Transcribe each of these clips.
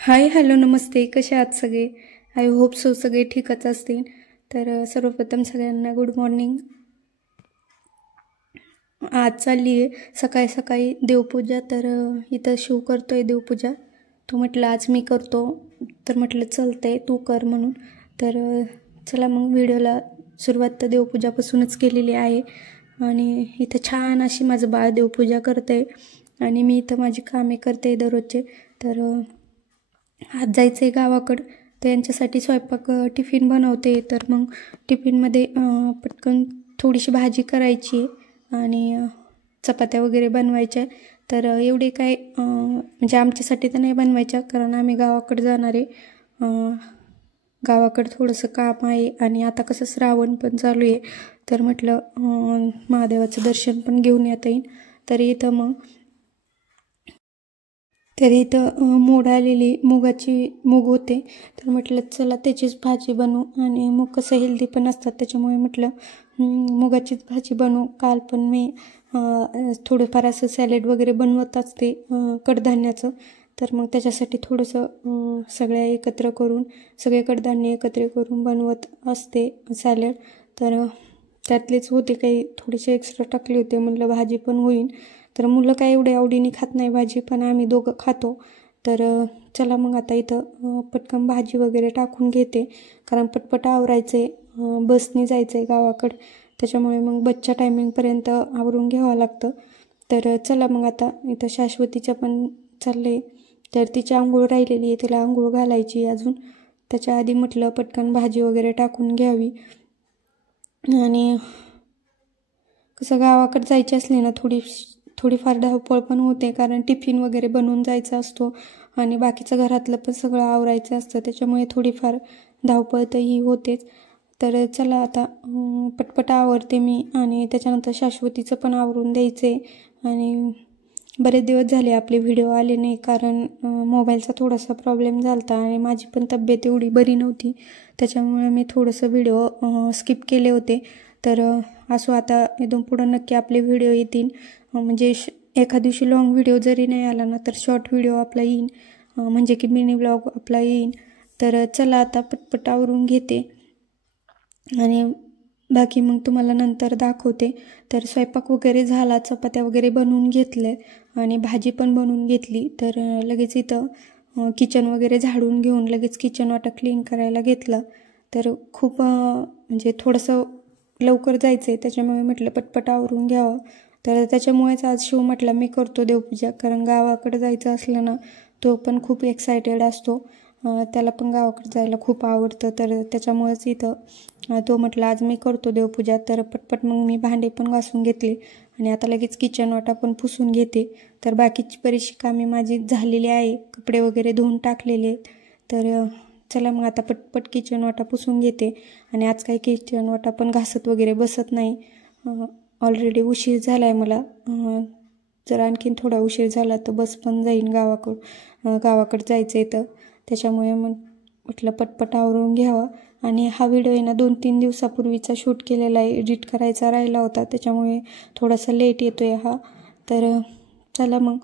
Hi hello नमस्ते. कसे आहात सगळे? आय होप सो सगळे ठीकच असतील. तर सर्वप्रथम सगळ्यांना गुड मॉर्निंग. आज चालली आहे सकाळी सकाळी देवपूजा. तर इथं शिव करतोय देवपूजा. तो म्हटलं आज मी करतो, तर म्हटलं चालतंय तू कर म्हणून. तर चला मग व्हिडिओला सुरुवात तर देवपूजापासूनच केलेली आहे. आणि इथं छान अशी माझं बाळ देवपूजा करते आणि मी इथं माझी कामे करते दररोजचे. तर आज जायचं आहे गावाकडं, तर यांच्यासाठी स्वयंपाक टिफिन बनवते. तर मग टिफिनमध्ये पटकन थोडीशी भाजी करायची आणि चपात्या वगैरे बनवायच्या. तर एवढे काय म्हणजे आमच्यासाठी तर नाही बनवायच्या, कारण आम्ही गावाकडे जाणार आहे. गावाकडं थोडंसं काम आहे आणि आता कसं श्रावण पण चालू आहे, तर म्हटलं महादेवाचं दर्शन पण घेऊन येता येईल. तर इथं मोड आलेली मूग होते. तर म्हटलं चला त्याचीच भाजी बनवू, आणि मूग कसं हेल्दी पण असतात, त्याच्यामुळे म्हटलं मुगाचीच भाजी बनवू. काल पण मी थोडंफार असं सॅलेड वगैरे बनवत असते कडधान्याचं. तर मग त्याच्यासाठी थोडंसं सगळे कडधान्य एकत्र करून बनवत असते सॅलेड. तर त्यातलेच होते काही थोडेसे एक्स्ट्रा टाकले होते, म्हटलं भाजी पण होईल. तर मुलं काय एवढे आवडीने खात नाही भाजी, पण आम्ही दोघं खातो. तर चला मग आता इथं पटकन भाजी वगैरे टाकून घेते, कारण पटपट आवरायचे. बसने जायचं आहे गावाकडं, त्याच्यामुळे मग बसच्या टायमिंगपर्यंत आवरून घ्यावं लागतं. तर चला मग आता इथं शाश्वतीचं पण चाललं आहे. तर तिची आंघोळ राहिलेली आहे, तिला आंघोळ घालायची अजून. त्याच्या आधी म्हटलं पटकन भाजी वगैरे टाकून घ्यावी. आणि कसं गावाकडे जायची असली ना थोडीफार धावपळ पण होते, कारण टिफिन वगैरे बनवून जायचा असतो आणि बाकीचं घरातलं पण सगळं आवरायचं असतं, त्याच्यामुळे थोडीफार धावपळ तर ही होतेच. तर चला आता पटपट आवरते मी, आणि त्याच्यानंतर शाश्वतीचं पण आवरून द्यायचे. आणि बरेच दिवस झाले आपले व्हिडिओ आले नाही, कारण मोबाईलचा थोडासा प्रॉब्लेम झाला होता आणि माझी पण तब्येत एवढी बरी नव्हती, त्याच्यामुळे मी थोडंसं व्हिडिओ स्किप केले होते. तर असो, आता इथून पुढं नक्की आपले व्हिडिओ येतील. म्हणजे एका दिवशी लॉंग व्हिडिओ जरी नाही आला ना, तर शॉर्ट व्हिडिओ आपला येईन, म्हणजे की मिनी व्लॉग आपला येईन. तर चला आता पटपट आवरून घेते आणि बाकी मग तुम्हाला नंतर दाखवते. तर स्वयंपाक वगैरे झाला, चपात्या वगैरे बनवून घेतल्या आणि भाजी पण बनवून घेतली. तर लगेच इथं किचन वगैरे झाडून घेऊन लगेच किचन वाटा क्लीन करायला घेतला. तर खूप म्हणजे थोडंसं लवकर जायचं आहे, त्याच्यामुळे म्हटलं पटपट आवरून घ्यावं. तर त्याच्यामुळेच आज शिव म्हटला मी करतो देवपूजा, कारण गावाकडे जायचं असलं ना तो पण खूप एक्सायटेड असतो. त्याला पण गावाकडे जायला खूप आवडतं. तर त्याच्यामुळेच इथं तो म्हटला आज मी करतो देवपूजा. तर पटपट मग मी भांडे पण घासून घेतले आणि आता लगेच किचन वाटा पण पुसून घेते. तर बाकीची बरीचशी कामे माझी झालेली आहे, कपडे वगैरे धुवून टाकलेले आहेत. तर चला मग आता पटपट किचन वाटा पुसून घेते. आणि आज काही किचन वाटा पण घासत वगैरे बसत नाही. ऑलरेडी उशीर झाला आहे मला. जर आणखीन थोडा उशीर झाला तर बस पण जाईन गावाकडं जायचं आहे, तर त्याच्यामुळे मग म्हटलं पटपट आवरून घ्यावा. आणि हा व्हिडिओ आहे ना 2-3 दिवसापूर्वीचा शूट केलेला आहे, एडिट करायचा राहिला होता, त्याच्यामुळे थोडासा लेट येतो आहे हा. तर चला मग.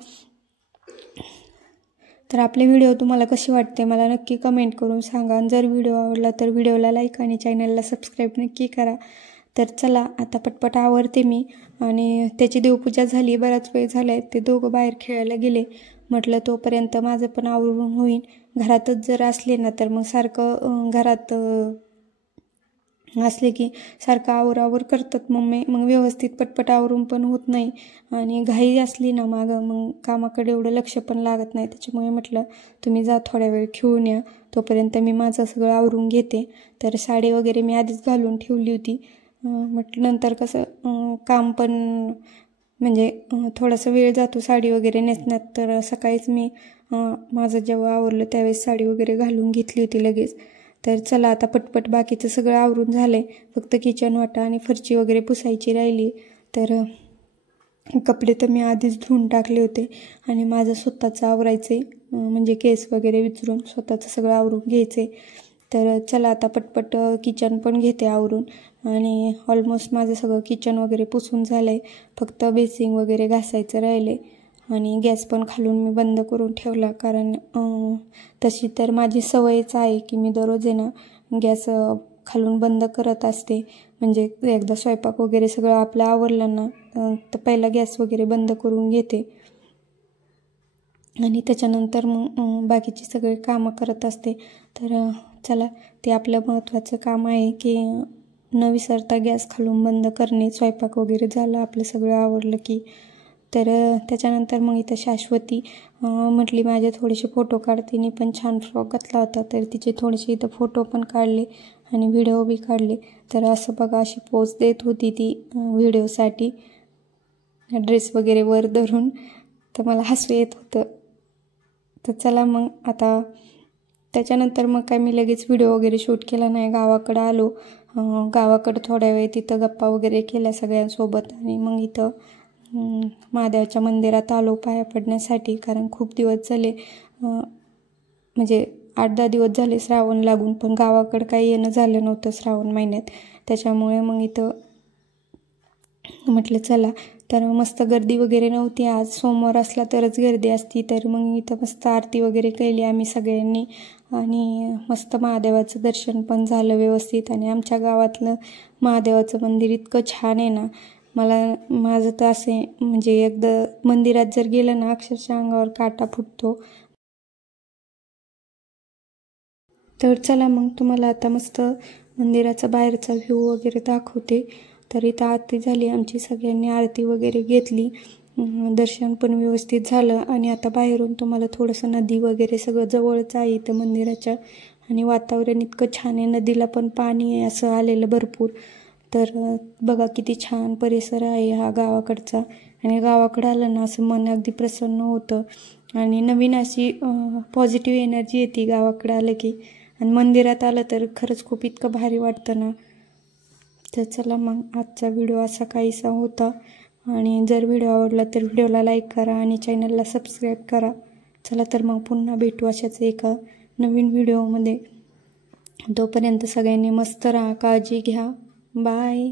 तर आपले व्हिडिओ तुम्हाला कशी वाटते मला नक्की कमेंट करून सांगा. आणि जर व्हिडिओ आवडला तर व्हिडिओला लाईक आणि चॅनलला सबस्क्राईब नक्की करा. तर चला आता पटपट आवरते मी. आणि त्याची देवपूजा झाली, बराच वेळ झाला आहे. ते दोघं बाहेर खेळायला गेले, म्हटलं तोपर्यंत माझं पण आवरून होईल. घरातच जर असले ना तर मग सारखं घरात असले की सारखं आवरावर करतात मम्मी, मग व्यवस्थित पटपट आवरून पण होत नाही. आणि घाई असली ना मागं, मग कामाकडे एवढं लक्ष पण लागत नाही. त्याच्यामुळे म्हटलं तुम्ही जा थोड्या वेळ खेळून या, तोपर्यंत मी माझं सगळं आवरून घेते. तर साडी वगैरे मी आधीच घालून ठेवली होती. म्हटलं नंतर कसं काम पण म्हणजे थोडासा वेळ जातो साडी वगैरे नेसण्यात. तर सकाळीच मी माझं जेव्हा आवरलं त्यावेळेस साडी वगैरे घालून घेतली होती लगेच. तर चला आता पटपट बाकीचं सगळं आवरून झालं आहे, फक्त किचन वाटा आणि फरची वगैरे पुसायची राहिली. तर कपडे तर मी आधीच धुवून टाकले होते आणि माझं स्वतःचं आवरायचं आहे, म्हणजे केस वगैरे विचारून स्वतःचं सगळं आवरून घ्यायचं आहे. तर चला आता पटपट किचन पण घेते आवरून. आणि ऑलमोस्ट माझं सगळं किचन वगैरे पुसून झालं आहे, फक्त बेसिंग वगैरे घासायचं राहिले. आणि गॅस पण खालून मी बंद करून ठेवला, कारण तशी तर माझी सवयच आहे की मी दररोज आहे ना गॅस खालून बंद करत असते. म्हणजे एकदा स्वयंपाक वगैरे सगळं आपलं आवरलं ना तर पहिला गॅस वगैरे बंद करून घेते आणि त्याच्यानंतर मग बाकीची सगळी कामं करत असते. तर चला, ते आपलं महत्त्वाचं काम आहे की न विसरता गॅस खालून बंद करणे. स्वयंपाक वगैरे झालं आपलं सगळं आवरलं की. तर त्याच्यानंतर मग इथं शाश्वती म्हटली माझे थोडेसे फोटो काढ. तिने पण छान फ्रॉक घातला होता, तर तिचे थोडेसे इथं फोटो पण काढले आणि व्हिडिओ बी काढले. तर असं बघा, अशी पोज देत होती ती व्हिडिओसाठी, ड्रेस वगैरे वर धरून. तर मला हसू येत होतं. तर चला मग आता त्याच्यानंतर मग काय मी लगेच व्हिडिओ वगैरे शूट केला नाही. गावाकडं आलो. गावाकडं थोड्या वेळ तिथं गप्पा वगैरे केल्या सगळ्यांसोबत आणि मग इथं महादेवाच्या मंदिरात आलो पाया पडण्यासाठी, कारण खूप दिवस झाले, म्हणजे 8-10 दिवस झाले श्रावण लागून, पण गावाकडं काही येणं झालं नव्हतं श्रावण महिन्यात. त्याच्यामुळे मग इथं म्हटलं चला. तर मस्त गर्दी वगैरे नव्हती. आज सोमवार असला तरच गर्दी असती. तर मग इथं मस्त आरती वगैरे केली आम्ही सगळ्यांनी आणि मस्त महादेवाचं दर्शन पण झालं व्यवस्थित. आणि आमच्या गावातलं महादेवाचं मंदिर इतकं छान आहे ना, माझं तर असे म्हणजे एकदा मंदिरात जर गेलं ना अक्षरशः अंगावर काटा फुटतो. तर चला मग तुम्हाला आता मस्त मंदिराचा बाहेरचा व्ह्यू वगैरे दाखवते. तर इथं आरती झाली आमची, सगळ्यांनी आरती वगैरे घेतली, दर्शन पण व्यवस्थित झालं. आणि आता बाहेरून तुम्हाला थोडंसं नदी वगैरे सगळं जवळच आहे इथं मंदिराच्या. आणि वातावरण इतकं छान आहे, नदीला पण पाणी आहे असं आलेलं भरपूर. तर बघा किती छान परिसर आहे हा गावाकडचा. आणि गावाकडं आलं ना असं मन अगदी प्रसन्न होतं आणि नवीन अशी पॉझिटिव्ह एनर्जी येते गावाकडं आलं की. आणि मंदिरात आलं तर खरंच खूप इतकं भारी वाटतं ना. तर चला मग आजचा व्हिडिओ असा काहीसा होता. आणि जर व्हिडिओ आवडला तर व्हिडिओला लाईक करा आणि चॅनलला सबस्क्राईब करा. चला तर मग पुन्हा भेटू अशाच एका नवीन व्हिडिओमध्ये. तोपर्यंत सगळ्यांनी मस्त राहा, काळजी घ्या. बाय.